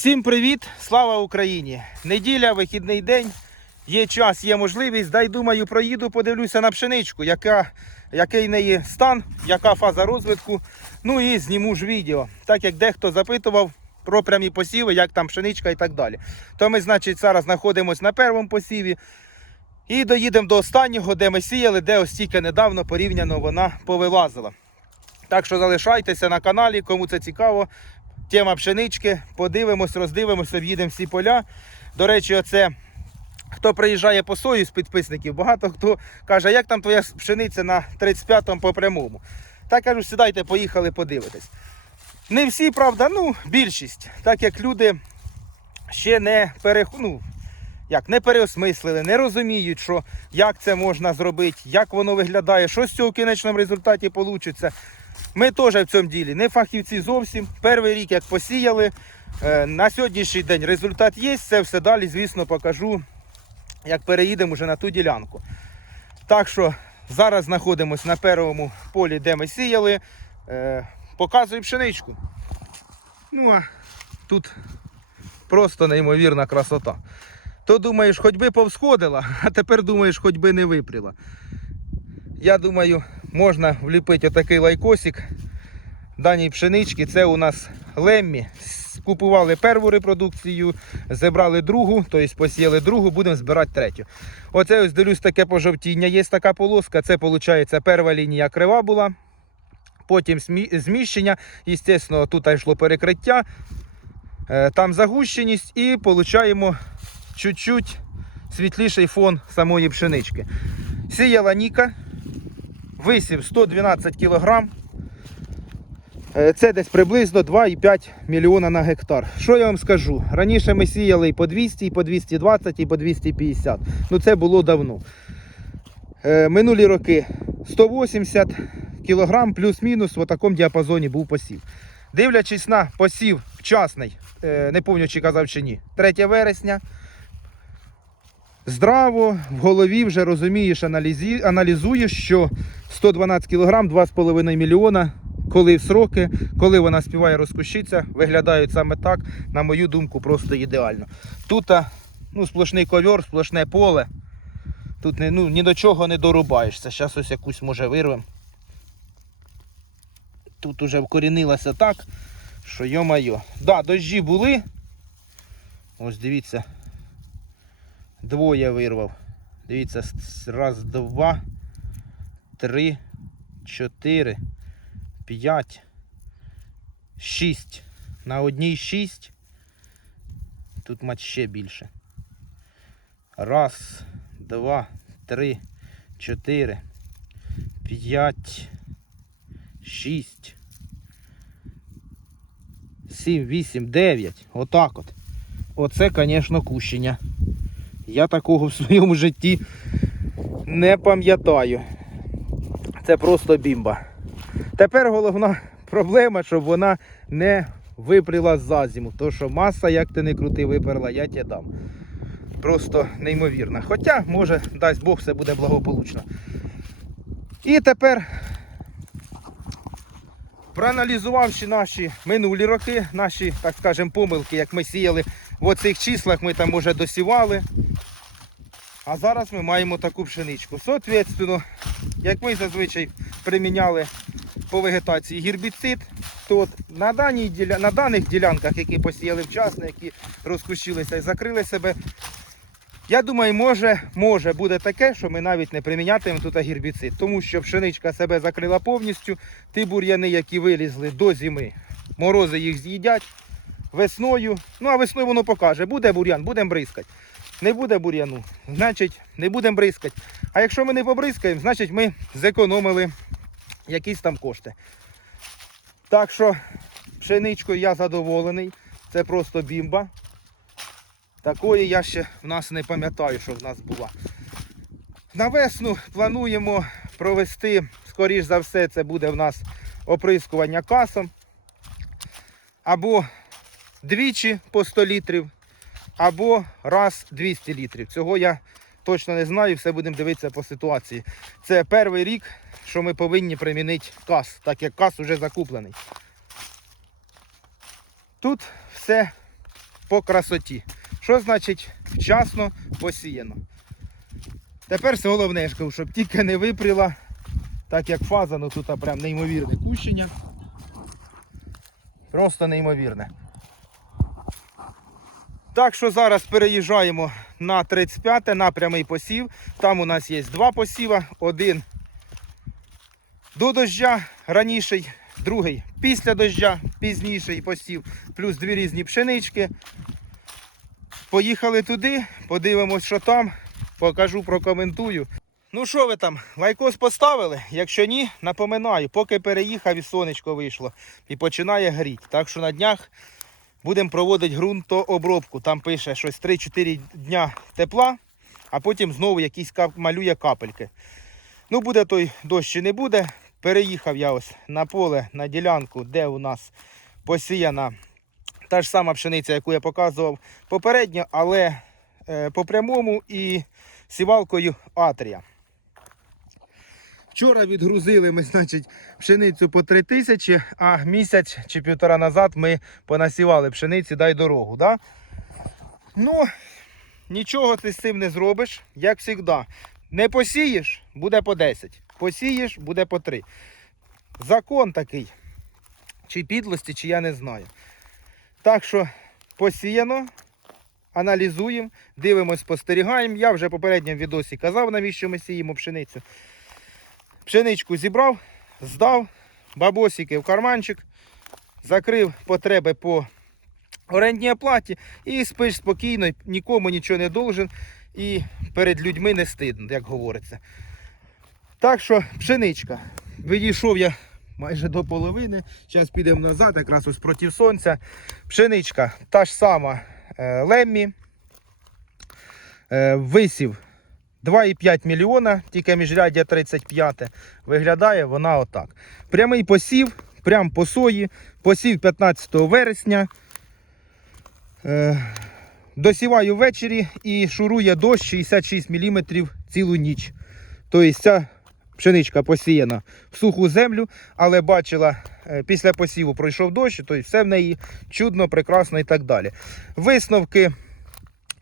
Всім привіт! Слава Україні! Неділя, вихідний день. Є час, є можливість. Дай думаю, проїду, подивлюся на пшеничку, яка, який неї стан, яка фаза розвитку. Ну і зніму ж відео. Так як дехто запитував про прямі посіви, як там пшеничка і так далі. То ми, значить, зараз знаходимося на першому посіві. І доїдемо до останнього, де ми сіяли, де ось тільки недавно порівняно вона повилазила. Так що залишайтеся на каналі, кому це цікаво. Тема пшенички. Подивимось, роздивимося, об'їдемо всі поля. До речі, оце хто приїжджає по сою з підписників, багато хто каже, як там твоя пшениця на 35-му по прямому. Так кажу, сідайте, поїхали, подивитись. Не всі, правда, ну, більшість. Так як люди ще не перех... ну, як, не переосмислили, не розуміють, що як це можна зробити, як воно виглядає, що з цього в кінечному результаті вийде. Ми теж в цьому ділі не фахівці зовсім. Перший рік як посіяли. Е, На сьогоднішній день результат є. Це все далі, звісно, покажу, як переїдемо вже на ту ділянку. Так що зараз знаходимося на першому полі, де ми сіяли. Е, Показую пшеничку. Ну а тут просто неймовірна красота. То думаєш, хоч би повсходила, а тепер думаєш, хоч би не випріла. Я думаю, можна вліпити отакий лайкосик даній пшенички. Це у нас леммі. Купували першу репродукцію, зібрали другу, тобто посіяли другу, будемо збирати третю. Оце ось дивлюсь таке пожовтіння. Є така полоска, це виходить перша лінія крива була. Потім зміщення, звісно, тут йшло перекриття, е, там загущеність і отримуємо чуть-чуть світліший фон самої пшенички. Сіяла Ніка, висів 112 кг. Е, Це десь приблизно 2,5 мільйона на гектар. Що я вам скажу? Раніше ми сіяли і по 200, і по 220, і по 250. Ну це було давно. Е, Минулі роки 180 кг плюс-мінус в такому діапазоні був посів. Дивлячись на посів вчасний, е, не пам'ятаю, казав чи ні, 3 вересня. Здраво, в голові вже розумієш, аналізуєш, що 112 кг, 2,5 мільйона, коли в сроки, коли вона співає розкущиться, виглядають саме так, на мою думку, просто ідеально. Тут ну, сплошний ковер, сплошне поле. Тут ну, ні до чого не дорубаєшся. Зараз ось якусь може вирвем. Тут уже вкорінилася так, що йо-майо. Да, дощі були. Ось дивіться. Двоє вирвав. Дивіться, раз, два, три, чотири, п'ять, шість. На одній шість. Тут мать ще більше. Раз, два, три, чотири, п'ять, шість, сім, вісім, дев'ять. Отак от. Оце, звісно, кущення. Я такого в своєму житті не пам'ятаю. Це просто бімба. Тепер головна проблема, щоб вона не випріла за зиму. То що маса, як ти не крути, виперла, я тебе дам. Просто неймовірна. Хоча, може, дасть Бог, все буде благополучно. І тепер, проаналізувавши наші минулі роки, наші, так скажемо, помилки, як ми сіяли в оцих числах, ми там уже досівали. А зараз ми маємо таку пшеничку. Соответственно, як ми зазвичай приміняли по вегетації гербіцид, то от на, даній, на даних ділянках, які посіяли вчасно, які розкущилися і закрили себе, я думаю, може, може буде таке, що ми навіть не примінятимемо тут гербіцид, тому що пшеничка себе закрила повністю, ті бур'яни, які вилізли до зими, морози їх з'їдять весною. Ну а весною воно покаже, буде бур'ян, будемо бризкати. Не буде бур'яну, значить не будемо бризкати. А якщо ми не побризкаємо, значить ми зекономили якісь там кошти. Так що пшеничкою я задоволений. Це просто бімба. Такої я ще в нас не пам'ятаю, що в нас була. На весну плануємо провести, скоріш за все, це буде в нас оприскування касом. Або двічі по 100 літрів, або раз 200 літрів. Цього я точно не знаю, все будемо дивитися по ситуації. Це перший рік, що ми повинні примінити кас, так як кас вже закуплений. Тут все по красоті. Що значить вчасно посіяно? Тепер все головне, я щоб тільки не випріла, так як фаза, ну тут прям неймовірне кущення. Просто неймовірне. Так що зараз переїжджаємо на 35 на прямий посів. Там у нас є два посіва. Один до дождя раніший, другий після дождя, пізніший посів, плюс дві різні пшенички. Поїхали туди, подивимось, що там, покажу, прокоментую. Ну що ви там, лайкос поставили? Якщо ні, напоминаю, поки переїхав і сонечко вийшло і починає гріти. Так що на днях будемо проводити ґрунтообробку. Там пише щось 3-4 дня тепла, а потім знову якісь кап... малює капельки. Ну, буде той дощ чи не буде. Переїхав я ось на поле, на ділянку, де у нас посіяна та ж сама пшениця, яку я показував попередньо, але е, по прямому і сівалкою Атрія. Вчора відгрузили ми, значить, пшеницю по 3 тисячі, а місяць чи півтора назад ми понасівали пшениці, дай дорогу. Да? Ну, нічого ти з цим не зробиш, як завжди. Не посієш, буде по 10. Посієш, буде по 3. Закон такий. Чи підлості, чи я не знаю. Так що посіяно, аналізуємо, дивимось, спостерігаємо. Я вже в попередньому відосі казав, навіщо ми сіємо пшеницю. Пшеничку зібрав, здав, бабосики в карманчик, закрив потреби по орендній оплаті і спиш спокійно, нікому нічого не должен і перед людьми не стидно, як говориться. Так що пшеничка. Відійшов я майже до половини. Зараз підемо назад, якраз ось проти сонця. Пшеничка та ж сама е, Леммі. Е, висів 2,5 мільйона, тільки міжряддя 35. Виглядає вона отак. Прямий посів, прям по сої. Посів 15 вересня. Е, досіваю ввечері і шурує дощ 66 мм цілу ніч. Тобто ця пшеничка посіяна в суху землю, але бачила, е, після посіву пройшов дощ, тобто все в неї чудно, прекрасно і так далі. Висновки.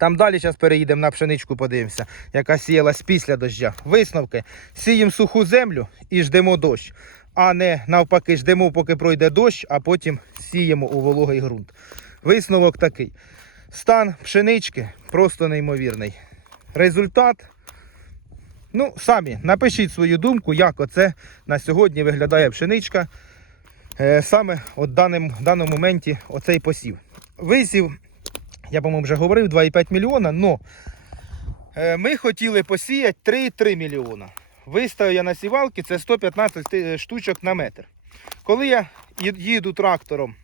Там далі зараз переїдемо на пшеничку, подивимося, яка сіялась після дождя. Висновки. Сіємо суху землю і ждемо дощ, а не навпаки, ждемо, поки пройде дощ, а потім сіємо у вологий ґрунт. Висновок такий. Стан пшенички просто неймовірний. Результат. Ну, самі напишіть свою думку, як оце на сьогодні виглядає пшеничка. Е, саме в даному моменті оцей посів. Висів, я, по-моєму, вже говорив, 2,5 мільйона, але ми хотіли посіяти 3,3 мільйона. Виставив я на сівалки, це 115 штучок на метр. Коли я їду трактором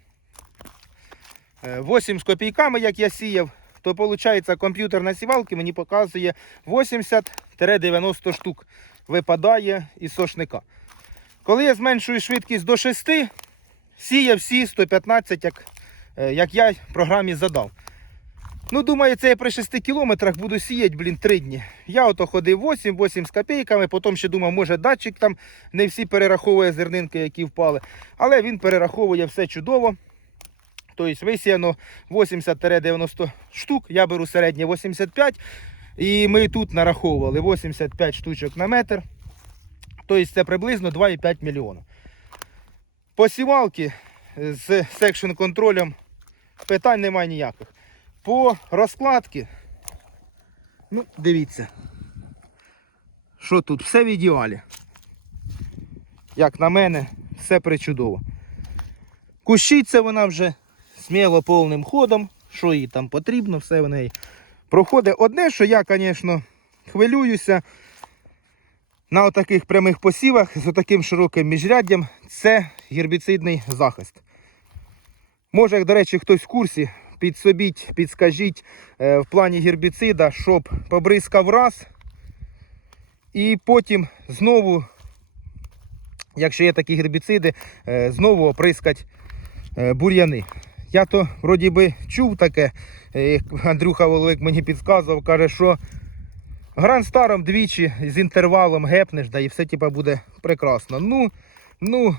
е, 8 з копійками, як я сіяв, то виходить комп'ютер на сівалки мені показує 80-90 штук випадає із сошника. Коли я зменшую швидкість до 6, сіє всі 115, як, е, як я в програмі задав. Ну, думаю, це я при 6 кілометрах буду сіяти, блін, 3 дні. Я ото ходив 8, 8 з копійками, потім ще думав, може датчик там не всі перераховує зернинки, які впали. Але він перераховує все чудово. Тобто висіяно 80-90 штук, я беру середнє 85. І ми тут нараховували 85 штучок на метр. Тобто це приблизно 2,5 мільйона. Посівалки з секшн контролем питань немає ніяких. По розкладці, ну, дивіться, що тут, все в ідеалі. Як на мене, все причудово. Кущиться вона вже сміло повним ходом, що їй там потрібно, все в неї проходить. Одне, що я, звісно, хвилююся на отаких прямих посівах з отаким широким міжряддям, це гербіцидний захист. Може, як, до речі, хтось в курсі, підсобіть, підскажіть е, в плані гербіцида, щоб побризкав раз. І потім знову, якщо є такі гербіциди, е, знову оприскать е, бур'яни. Я то вроді би чув таке, як Андрюха Воловик мені підказував, каже, що гран старом двічі з інтервалом гепнеш, да і все типа буде прекрасно. Ну, ну,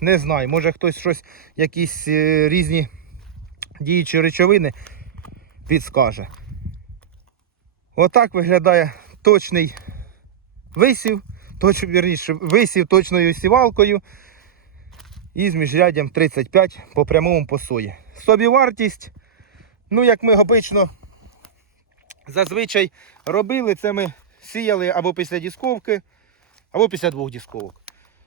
не знаю, може хтось щось, якісь різні діючі речовини підскаже. Отак виглядає точний висів, точ, вірніше, висів точною сівалкою і з міжряддям 35 по прямому по сої. Собівартість, ну як ми обично зазвичай робили, це ми сіяли або після дісковки, або після двох дісковок.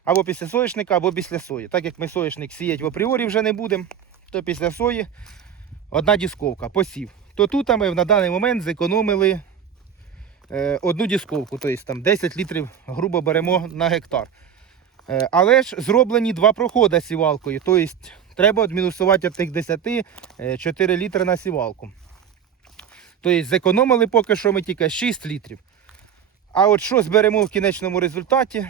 Або після соєшника, або після сої. Так як ми соєшник сіяти в апріорі вже не будемо, то після сої одна дісковка, посів. То тут ми на даний момент зекономили е, одну дісковку, тобто там 10 літрів грубо беремо на гектар. Е, але ж зроблені два проходи сівалкою, тобто треба відмінусувати від тих 10 е, 4 літри на сівалку. Тобто зекономили поки що ми тільки 6 літрів. А от що зберемо в кінечному результаті,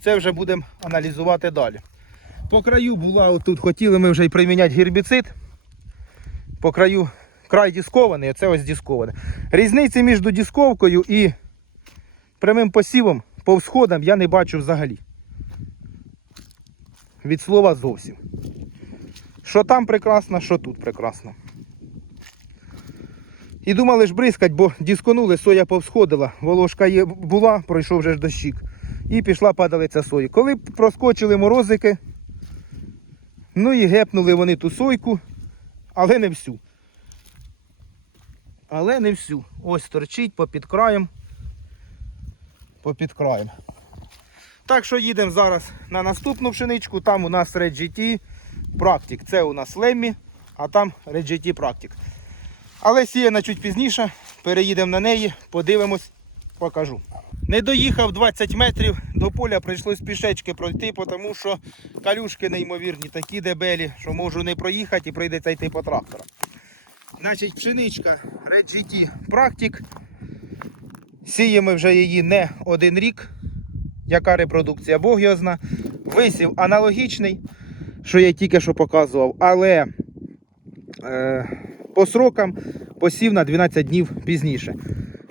це вже будемо аналізувати далі. По краю була отут, хотіли ми вже й приміняти гербіцид. По краю край діскований, а це ось дісковане. Різниці між дісковкою і прямим посівом по всходам я не бачу взагалі. Від слова зовсім. Що там прекрасно, що тут прекрасно. І думали ж бризкать, бо дісконули, соя повсходила, волошка була, пройшов вже ж дощик. І пішла падалиця сої. Коли проскочили морозики, ну і гепнули вони ту сойку, але не всю. Але не всю. Ось торчить попід краєм. Попід краєм. Так що їдемо зараз на наступну пшеничку. Там у нас Red GT Practic. Це у нас Lemmy, а там Red GT Practic. Але сіяна чуть пізніше. Переїдемо на неї, подивимось, покажу. Не доїхав 20 метрів до поля, прийшлось пішечки пройти, тому що калюшки неймовірні, такі дебелі, що можу не проїхати і прийдеться йти по трактору. Значить, пшеничка Red GT Practic. Сіємо вже її не один рік. Яка репродукція, Бог його зна. Висів аналогічний, що я тільки що показував, але е, по срокам посів на 12 днів пізніше.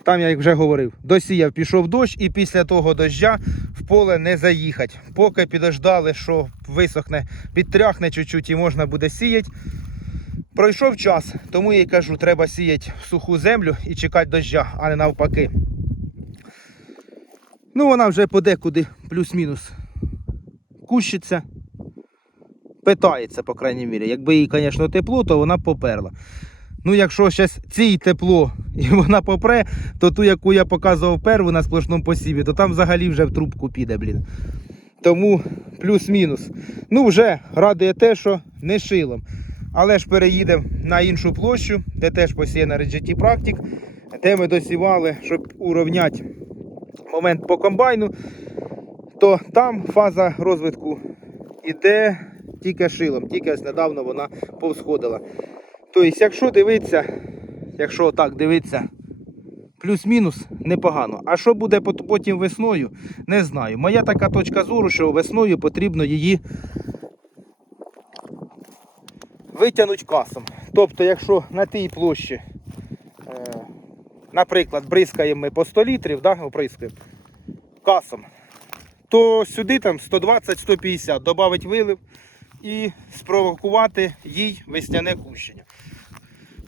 Там, я вже говорив, досіяв, пішов дощ, і після того дождя в поле не заїхати. Поки підождали, що висохне, підтряхне чуть-чуть і можна буде сіяти. Пройшов час, тому я й кажу, треба сіяти суху землю і чекати дождя, а не навпаки. Ну, вона вже подекуди плюс-мінус кущиться. Питається, по крайній мірі. Якби їй, звісно, тепло, то вона поперла. Ну, якщо зараз цій тепло і вона попре, то ту, яку я показував перву на сплошному посіві, то там взагалі вже в трубку піде, блін. Тому плюс-мінус. Ну, вже радує те, що не шилом. Але ж переїдемо на іншу площу, де теж посіяна GT Practic, де ми досівали, щоб урівняти момент по комбайну, то там фаза розвитку іде тільки шилом, тільки ось недавно вона повсходила. Тобто, якщо дивитися, якщо так дивитися, плюс-мінус непогано. А що буде потім весною, не знаю. Моя така точка зору, що весною потрібно її витягнути касом. Тобто, якщо на тій площі, е, наприклад, бризкаємо ми по 100 літрів, да, оприскуємо касом, то сюди там 120-150 додати вилив і спровокувати їй весняне кущення.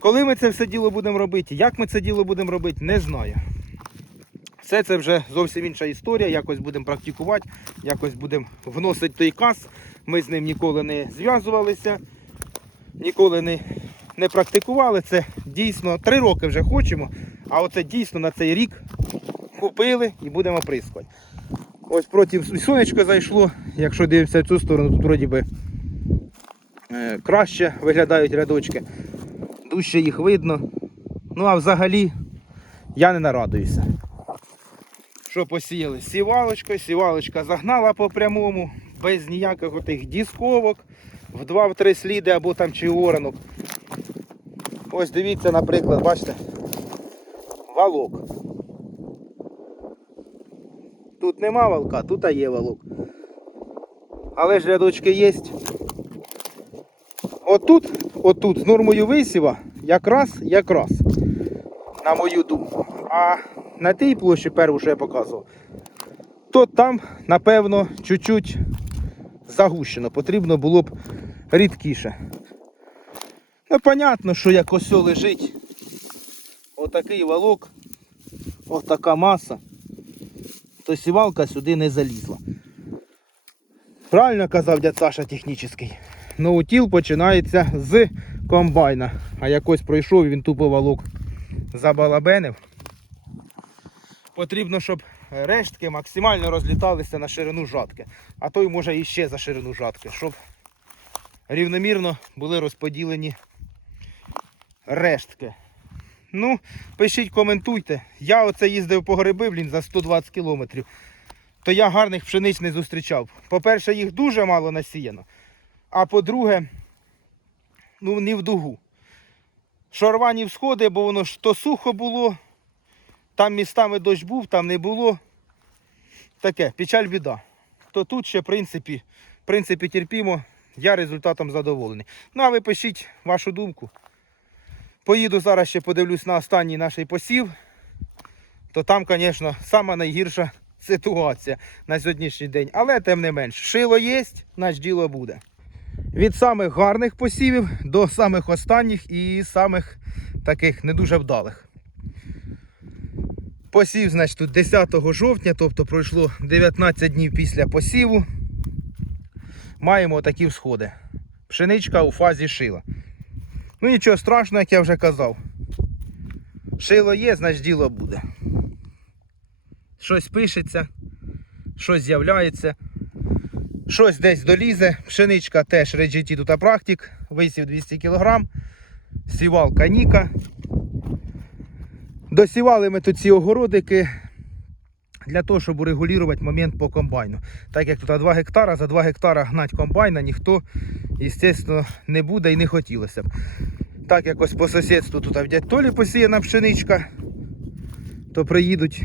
Коли ми це все діло будемо робити, як ми це діло будемо робити, не знаю. Все це вже зовсім інша історія. Якось будемо практикувати, якось будемо вносити той кас. Ми з ним ніколи не зв'язувалися, ніколи не, не практикували. Це дійсно три роки вже хочемо, а оце дійсно на цей рік купили і будемо прискувати. Ось проти сонечко зайшло. Якщо дивимося в цю сторону, тут вроді би е, краще виглядають рядочки. Дужче їх видно. Ну а взагалі я не нарадуюся. Що посіяли? Сівалочкою, сівалочка загнала по прямому, без ніяких отих дісковок, в 2-3 сліди або там чи оранок. Ось дивіться, наприклад, бачите, валок. Тут нема валка, тут є валок. Але ж рядочки є. Отут, отут з нормою висіва якраз, якраз, на мою думку. А на тій площі перву, що я показував, то там, напевно, чуть-чуть загущено. Потрібно було б рідкіше. Ну, понятно, що як ось лежить, отакий валок, отака маса, то сівалка сюди не залізла. Правильно казав дядь Саша технічний. Ну, утіл починається з комбайна. А якось пройшов, він тупо валок забалабенив. Потрібно, щоб рештки максимально розліталися на ширину жатки. А то й може іще за ширину жатки, щоб рівномірно були розподілені рештки. Ну, пишіть, коментуйте. Я оце їздив по гриби, блін, за 120 кілометрів. То я гарних пшениць не зустрічав. По-перше, їх дуже мало насіяно. А по-друге, ну не в дугу. Шорвані всходи, бо воно ж то сухо було, там містами дощ був, там не було. Таке, печаль біда. То тут ще, в принципі, в принципі, терпімо. Я результатом задоволений. Ну, а ви пишіть вашу думку. Поїду зараз ще подивлюсь на останній наш посів. То там, звісно, сама найгірша ситуація на сьогоднішній день. Але тим не менш, шило є, наш діло буде. Від самих гарних посівів до самих останніх і самих таких не дуже вдалих. Посів, значить, тут 10 жовтня, тобто пройшло 19 днів після посіву. Маємо такі всходи. Пшеничка у фазі шила. Ну нічого страшного, як я вже казав. Шило є, значить діло буде. Щось пишеться, щось з'являється, щось десь долізе. Пшеничка теж Реджіті тут практик, висів 200 кг, сівалка Ніка. Досівали ми тут ці огородики для того, щоб урегулювати момент по комбайну. Так як тут 2 гектара, за 2 гектара гнать комбайна ніхто, звісно, не буде і не хотілося б. Так якось по сусідству тут в дядь Толі посіяна пшеничка, то приїдуть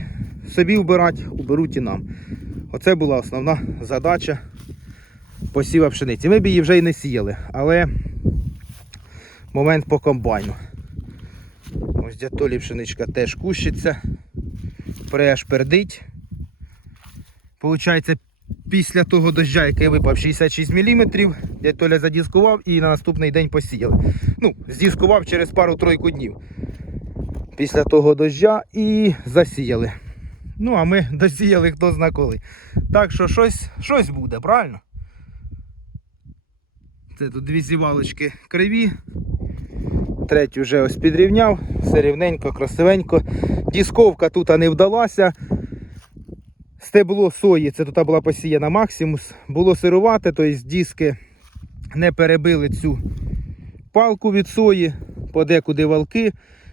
собі вбирати, уберуть і нам. Оце була основна задача посіва пшениці. Ми б її вже й не сіяли, але момент по комбайну. Ось дядь Толі пшеничка теж кущиться, пердить. Получається, після того дождя, який випав 66 мм, дядь Толя задіскував і на наступний день посіяли. Ну, здіскував через пару-тройку днів. Після того дождя і засіяли. Ну, а ми досіяли хто зна коли. Так що щось, щось буде, правильно? Це тут дві сівалочки криві. Третю вже ось підрівняв, все рівненько, красивенько. Дісковка тут не вдалася. Стебло сої, це тут була посіяна максимус. Було сирувате, тобто диски не перебили цю палку від сої, подекуди валки.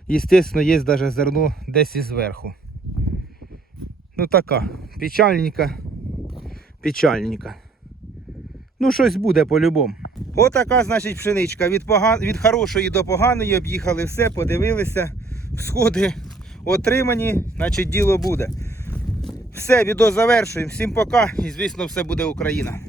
Естественно, є навіть зерно десь і зверху. Ну така, печальненька, печальненька. Ну, щось буде по-любому. Отака, значить, пшеничка. Від, поган... від хорошої до поганої об'їхали все, подивилися. Всходи отримані, значить діло буде. Все, відео завершуємо. Всім пока і звісно все буде Україна.